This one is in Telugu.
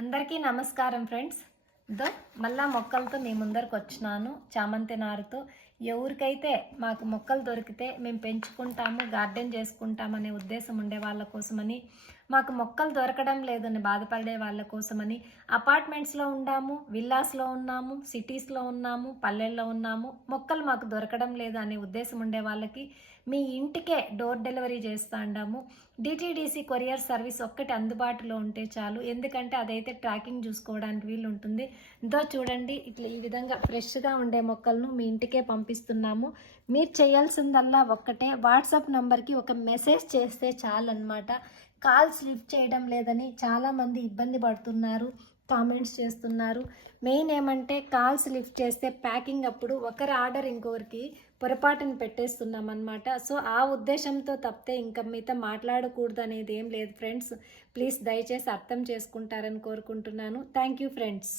అందరికీ నమస్కారం ఫ్రెండ్స్. మళ్ళా మొక్కలతో మీ ముందరికి వచ్చినాను. చామంతి నారుతో ఎవరికైతే మాకు మొక్కలు దొరికితే మేము పెంచుకుంటాము, గార్డెన్ చేసుకుంటామనే ఉద్దేశం ఉండే వాళ్ళ కోసమని, మాకు మొక్కలు దొరకడం లేదని బాధపడే వాళ్ళ కోసమని, అపార్ట్మెంట్స్లో ఉన్నాము, విల్లాస్లో ఉన్నాము, సిటీస్లో ఉన్నాము, పల్లెల్లో ఉన్నాము, మొక్కలు మాకు దొరకడం లేదు అనే ఉద్దేశం ఉండే వాళ్ళకి మీ ఇంటికే డోర్ డెలివరీ చేస్తూ ఉన్నాము. డిటీడీసీ కొరియర్ సర్వీస్ ఒక్కటి అందుబాటులో ఉంటే చాలు, ఎందుకంటే అదైతే ట్రాకింగ్ చూసుకోవడానికి వీలు ఉంటుంది. చూడండి, ఇట్లా ఈ విధంగా ఫ్రెష్గా ఉండే మొక్కలను మీ ఇంటికే పంపిస్తున్నాము. మీరు చేయాల్సిందల్లా ఒక్కటే, వాట్సాప్ నంబర్కి ఒక మెసేజ్ చేస్తే చాలన్నమాట. కాల్స్ లిఫ్ట్ చేయడం లేదని చాలామంది ఇబ్బంది పడుతున్నారు, కామెంట్స్ చేస్తున్నారు. మెయిన్ ఏమంటే కాల్స్ లిఫ్ట్ చేస్తే ప్యాకింగ్ అప్పుడు ఒకరి ఆర్డర్ ఇంకొకరికి పొరపాటును పెట్టేస్తున్నాం అన్నమాట. సో ఆ ఉద్దేశంతో తప్పితే ఇంకా మీతో మాట్లాడకూడదు అనేది ఏం లేదు ఫ్రెండ్స్. ప్లీజ్ దయచేసి అర్థం చేసుకుంటారని కోరుకుంటున్నాను. Thank you friends.